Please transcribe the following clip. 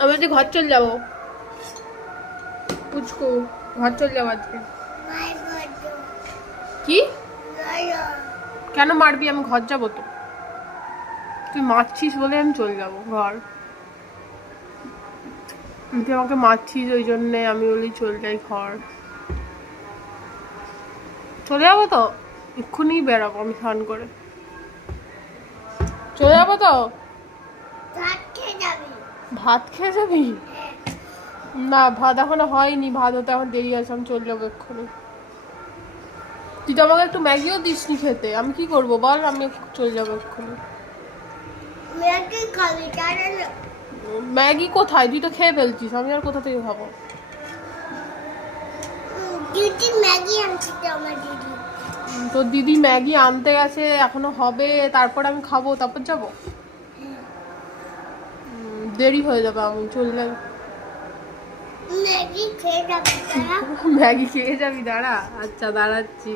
আমি আজকে ঘর চলে যাবো। পুচকু ঘর চলে যাবো আজকে। কি কেন মারবি? আমি ঘর যাবো তো। তুই মারছিস বলে আমি চলে যাবো ঘর। তুই আমাকে মারছিস ওই জন্যে আমি বলি চলে যাই ঘর। চলে যাবো তো, এক্ষুনি বেরাবো আমি স্নান করে। চলে যাবো তো। ভাত খেয়ে যাবি? না ভাত এখনো হয়নি, ভাত হতে এখন দেরি আছে, আমি চলে যাবো এক্ষুনি। তুই তো আমাকে একটু ম্যাগিও দিসনি খেতে, আমি কি করবো বল? আমি চলে যাবো এক্ষুনি। ম্যাগি কোথায়? তুই তো খেয়ে ফেলছিস, আমি আর কোথা থেকে খাবো? তোর দিদি ম্যাগি আনতে গেছে, এখনো হবে, তারপর আমি খাবো, তারপর যাবো। দেরি হয়ে যাবে, আমি চলে যাই। ম্যাগি খেয়ে যাবি? দাঁড়া। আচ্ছা দাঁড়াচ্ছি।